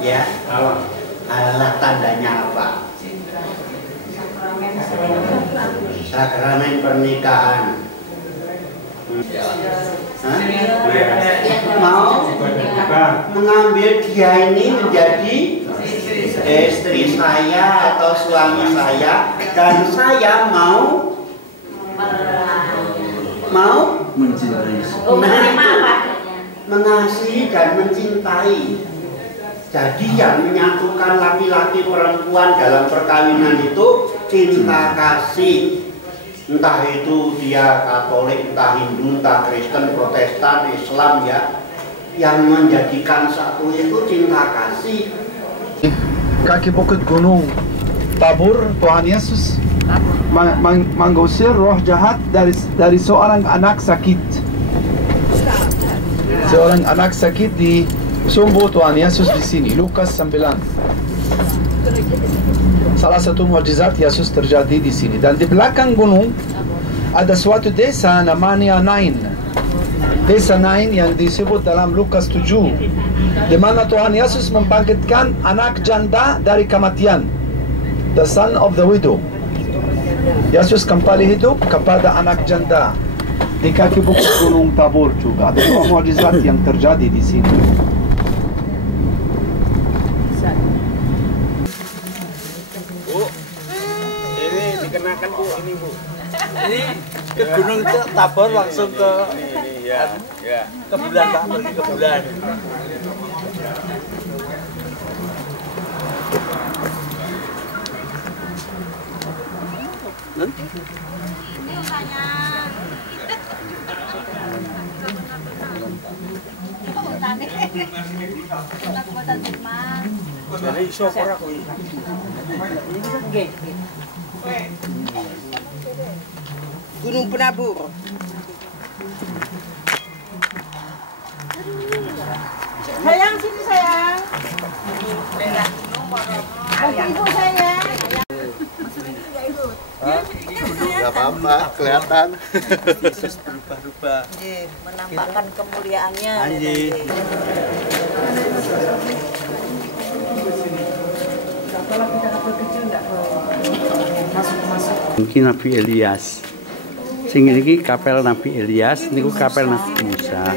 Ya, Allah tandanya apa? Sakramen pernikahan. Mau mengambil dia ini menjadi istri saya atau suami saya, dan saya mau Mencintai. mengasihi dan mencintai. Jadi yang menyatukan laki-laki perempuan dalam perkawinan itu cinta kasih. Entah itu dia Katolik, entah Hindu, entah Kristen, Protestan, Islam ya. Yang menjadikan satu itu cinta kasih. kaki bukit gunung Tabur, Tuhan Yesus mengusir roh jahat dari seorang anak sakit. Seorang anak sakit di sumbu Tuhan Yesus di sini, Lukas 9. Salah satu mukjizat Yesus terjadi di sini. Dan di belakang gunung ada suatu desa namanya Nain. Desa Nain yang disebut dalam Lukas 7, di mana Tuhan Yesus membangkitkan anak janda dari kematian, the son of the widow. Yesus kembali hidup kepada anak janda di kaki bukit gunung Tabur juga. Ada dua mukjizat yang terjadi di sini. Bu, ini dikenakan Bu, ini Bu. Ini ke gunung Tabor langsung ke ini ya. Ke bulan Pak, pergi ke bulan. Ini untanya. Dari sopor aku ini. Gunung Penabur. Sayang, sini sayang. Ibu sayang. Gak apa-apa, kelihatan. Yesus berubah-ubah. Menampakkan kemuliaannya. Anjir. Kalau kita kapal kecil enggak masuk. Mungkin Nabi Elias. Sing iki kapel Nabi Elias, niku kapel Nabi Musa.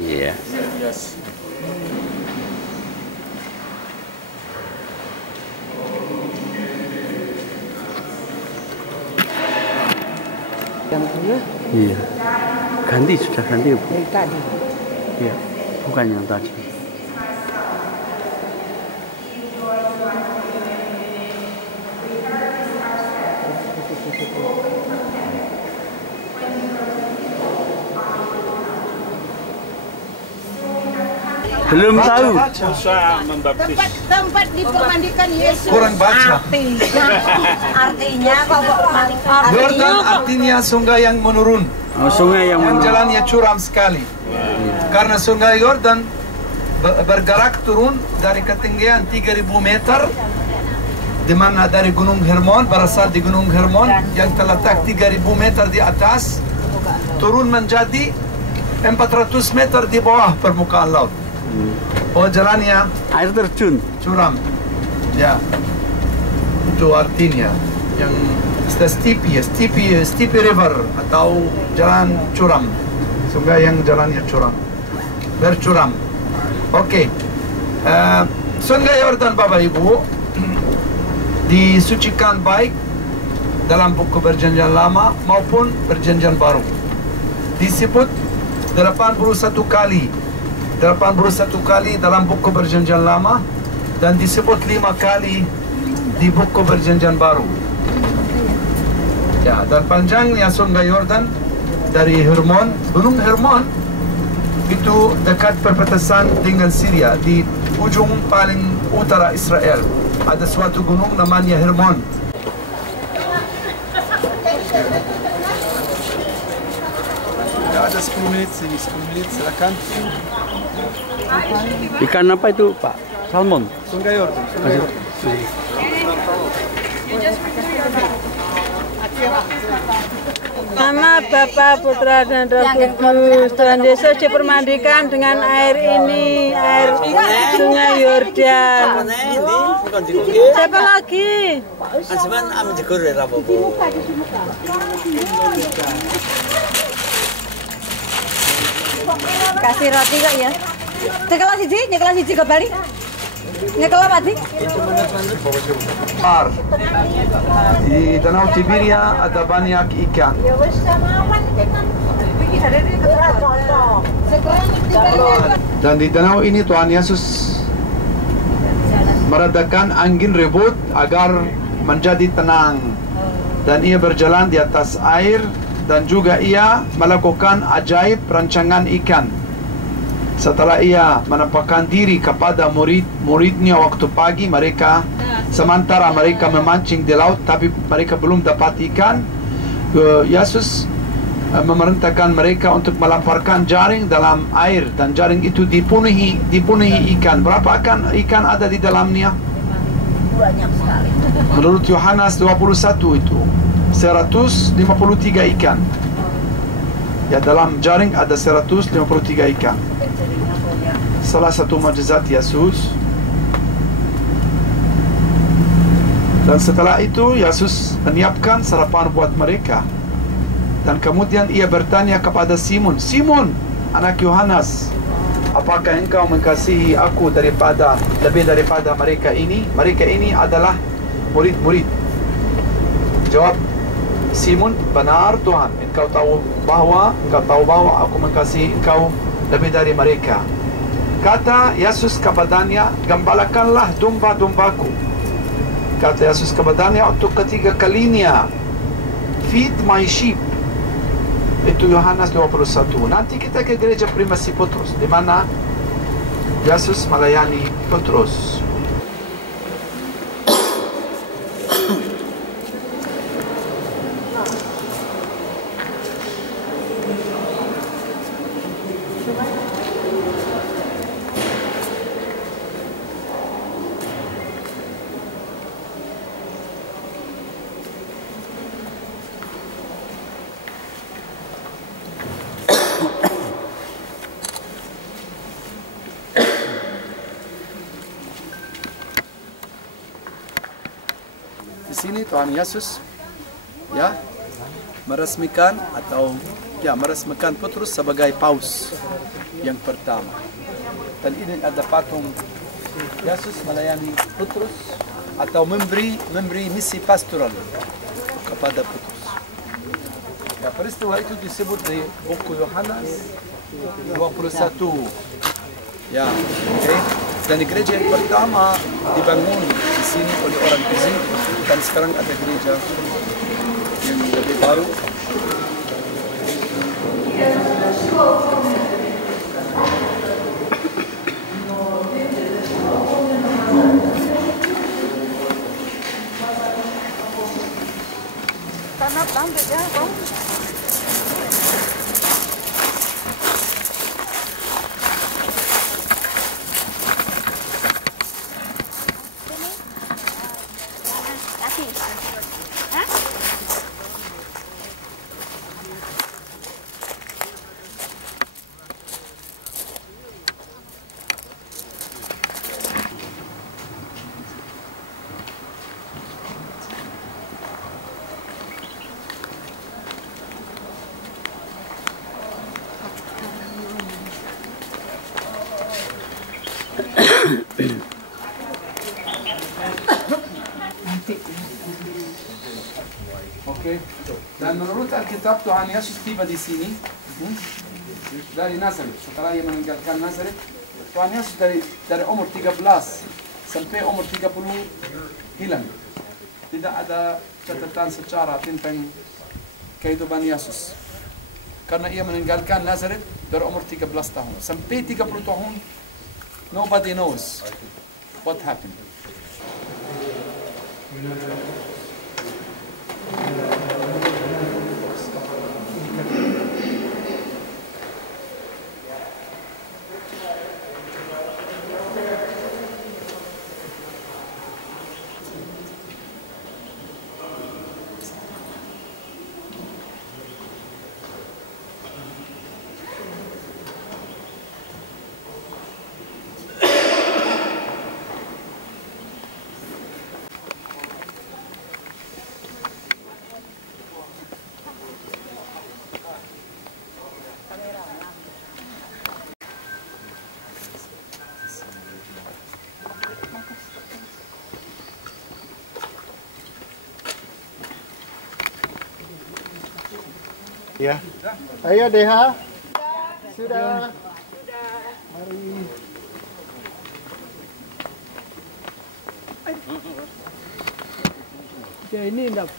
Iya. Iya. Ganti sudah ganti Bu. Tadi. Iya. Bukan yang tadi. Belum tahu. Musa membaptis. Tempat dipermandikan Yesus. Kurang baca. Artinya kok Yordan artinya sungai yang menurun. Oh, sungai yang menurun. Jalannya curam sekali. Karena sungai Yordan bergerak turun dari ketinggian 3000 meter, di mana dari Gunung Hermon, berasal di Gunung Hermon yang terletak 3000 meter di atas, turun menjadi 400 meter di bawah permukaan laut. Oh, jalannya air terjun, curam. Ya, itu artinya yang steepy river atau jalan curam, sungai yang jalannya curam, bercuram. Oke, sungai Yordan Bapak Ibu disucikan baik dalam buku Perjanjian Lama maupun Perjanjian Baru. Disebut 81 kali dalam buku Perjanjian Lama dan disebut 5 kali di buku Perjanjian Baru. Ya, dan panjangnya sungai Yordan dari Hermon, Gunung Hermon itu dekat perbatasan dengan Syria, di ujung paling utara Israel. Ada suatu gunung namanya Hermon. Ya, ada 10 menit sini, 10 menit silakan. Ikan apa itu Pak? Salmon? Sungai Yordan. Nama Bapa, Putra, dan Roh Kudus. Tuhan Yesus dipermandikan dengan air ini, air sungai Yordan. Siapa lagi? Kasih roti kok ya. Nyekel siji ke Bali. Nyekel apa sih? Di Danau Tiberia ada banyak ikan. Dan di danau ini Tuhan Yesus meredakan angin ribut agar menjadi tenang. Dan ia berjalan di atas air dan juga ia melakukan ajaib rancangan ikan. Setelah ia menampakkan diri kepada murid-muridnya waktu pagi, sementara mereka memancing di laut tapi mereka belum dapat ikan, Yesus memerintahkan mereka untuk melemparkan jaring dalam air, dan jaring itu dipenuhi ikan. Berapa ikan ada di dalamnya? Banyak sekali. Menurut Yohanes 21 itu 153 ikan. Ya, dalam jaring ada 153 ikan. Salah satu mukjizat Yesus. Dan setelah itu Yesus menyiapkan sarapan buat mereka. Dan kemudian ia bertanya kepada Simon, "Simon, anak Yohanes, apakah engkau mengasihi aku lebih daripada mereka ini?" Mereka ini adalah murid-murid. Jawab Simon, "Benar Tuhan, engkau tahu bahwa aku mengasihi engkau lebih dari mereka." Kata Yesus kepadanya, "Gembalakanlah domba-dombaku." Kata Yesus kepadanya untuk ketiga kalinya, "Feed my sheep." Itu Yohanes 21. Nanti kita ke gereja Primasi Petrus, di mana Yesus melayani Petrus. Di sini Tuhan Yesus meresmikan Petrus sebagai paus yang pertama. Dan ini ada patung Yesus melayani Petrus atau memberi misi pastoral kepada Petrus. Ya, peristiwa itu disebut di buku Yohanes 21. Ya, oke. Dan gereja yang pertama dibangun di sini oleh orang Kizil, dan sekarang ada gereja yang lebih baru. Tanah lambat ya, Bang. Oke. Dan menurut Alkitab Tuhan Yesus tiba di sini dari Nazaret. Setelah ia meninggalkan Nazaret, Tuhan Yesus dari umur 13 sampai umur 30 hilang. Tidak ada catatan secara tentang kehidupan Yesus. Karena ia meninggalkan Nazaret dari umur 13 tahun sampai 30 tahun, nobody knows what happened. Ya. Ayo Deha. Sudah. Mari. Ya ini enggak.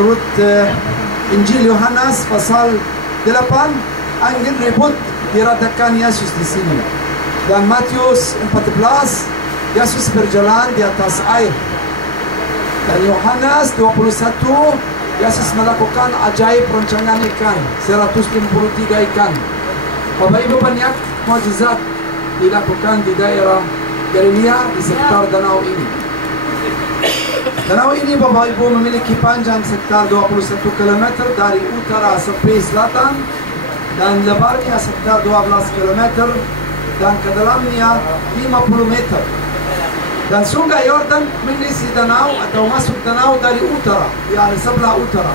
menurut Injil Yohanes pasal 8, angin ribut diratakan Yesus di sini. Dan Matius 14, Yesus berjalan di atas air. Dan Yohanes 21, Yesus melakukan ajaib perancangan ikan, 153 ikan. Bapak Ibu, banyak mukjizat dilakukan di daerah Galilea di sekitar danau ini. Danau ini Bapak Ibu memiliki panjang sekitar 21 km dari utara sampai selatan dan lebarnya sekitar 12 km dan ke dalamnya 50 meter. Dan sungai Yordan mengisi danau atau masuk danau dari utara, yakni sebelah utara.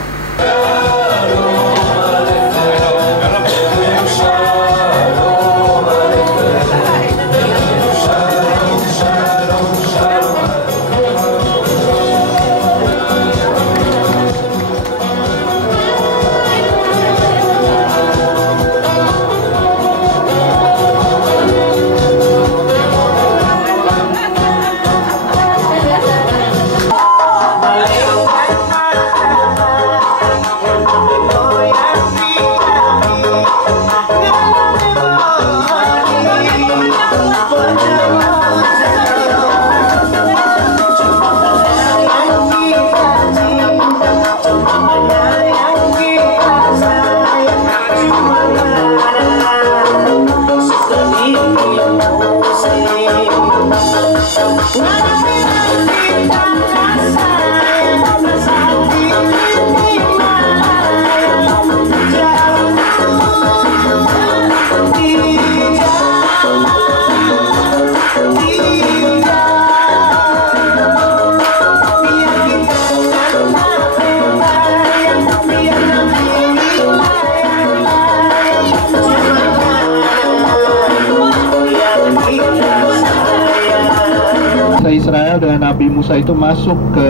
Israel dengan Nabi Musa itu masuk ke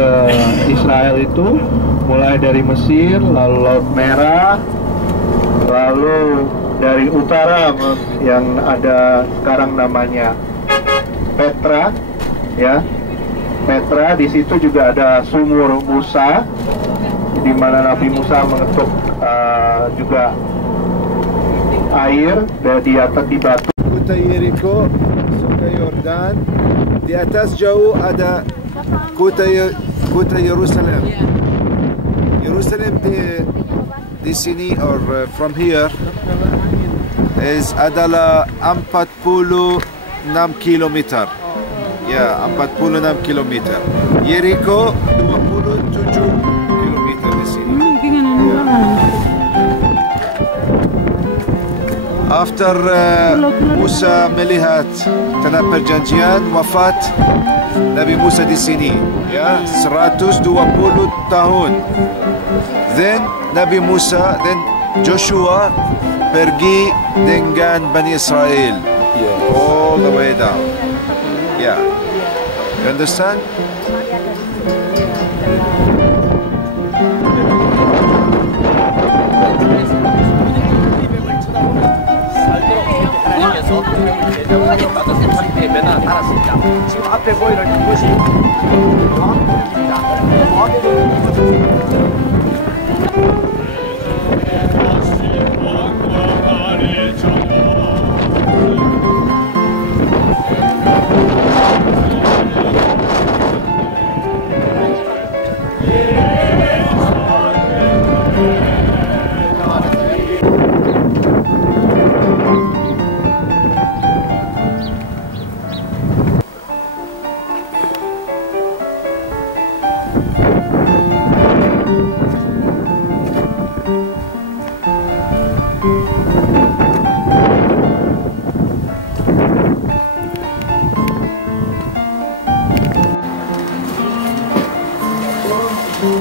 Israel itu mulai dari Mesir, lalu Laut Merah, lalu dari utara yang ada sekarang namanya Petra, ya. Petra, di situ juga ada sumur Musa, di mana Nabi Musa mengetuk juga air di atas di batu. Kota Yeriko, Sungai Yordan. Di atas jauh ada kota Yerusalem. Yerusalem di sini or from here adalah 46 kilometer. Ya, 46 kilometer. Yeriko 27 kilometer di sini. After Musa melihat tanah perjanjian, wafat Nabi Musa di sini, ya, 120 tahun. Then Nabi Musa, then Joshua pergi dengan Bani Israel all the way down. Yeah, you understand? 맨날 달았습니다. 지금 앞에 보이는 이곳이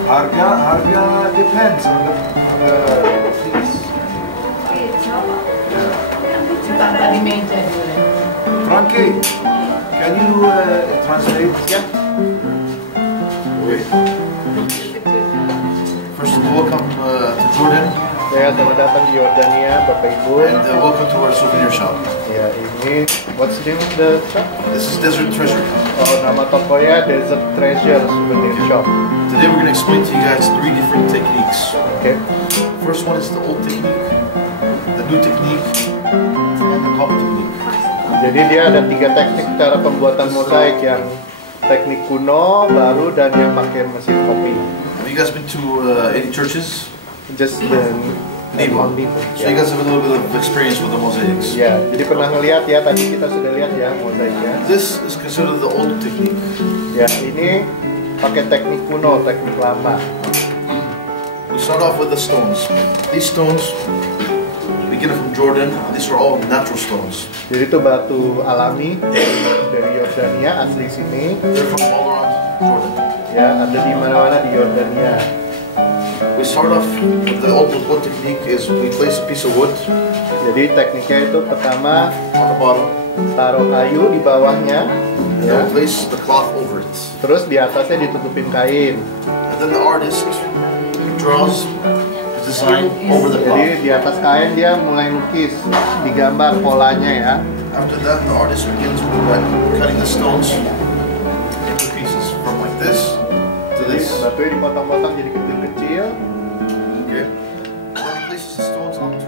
Harga depends on the piece. Frankie, can you translate? Yeah. First of all, welcome to Jordan. Ya, selamat datang di Yordania, Bapak Ibu. And welcome to our souvenir shop. Ya, ini what's the name of the shop? This is Desert Treasure. Oh, nama tokonya Desert Treasure Souvenir Shop. Today we're going to explain to you guys 3 different techniques. Okay. First one is the old technique, the new technique, and the copy technique. Jadi dia ada 3 teknik cara pembuatan mozaik, yang teknik kuno, baru, dan yang pakai mesin kopi. Have you guys been to any churches? Just the Nebo. So you guys have a little bit of experience with the mosaics. Ya, jadi pernah ngeliat ya, tadi kita sudah lihat ya mozaiknya. This is considered the old technique. Ya, ini pakai teknik kuno, teknik lama. We start off with the stones. These stones, we get it from Jordan. These are all natural stones. Jadi itu batu alami dari Yordania, asli sini. They're from all around Jordan. Ya, ada di mana-mana di Yordania. We start off with the old wood technique. Is we place a piece of wood. Jadi tekniknya itu pertama on the bottom, taruh kayu di bawahnya, and then place the cloth over it. Terus di atasnya ditutupin kain. And then the artist draws the design over the cloth. Jadi di atas kain dia mulai lukis, digambar polanya ya. After that, the artist begins with cutting the stones into pieces from like this to this. Batunya dipotong-potong jadi kecil-kecil. Okay. Then he places the stones onto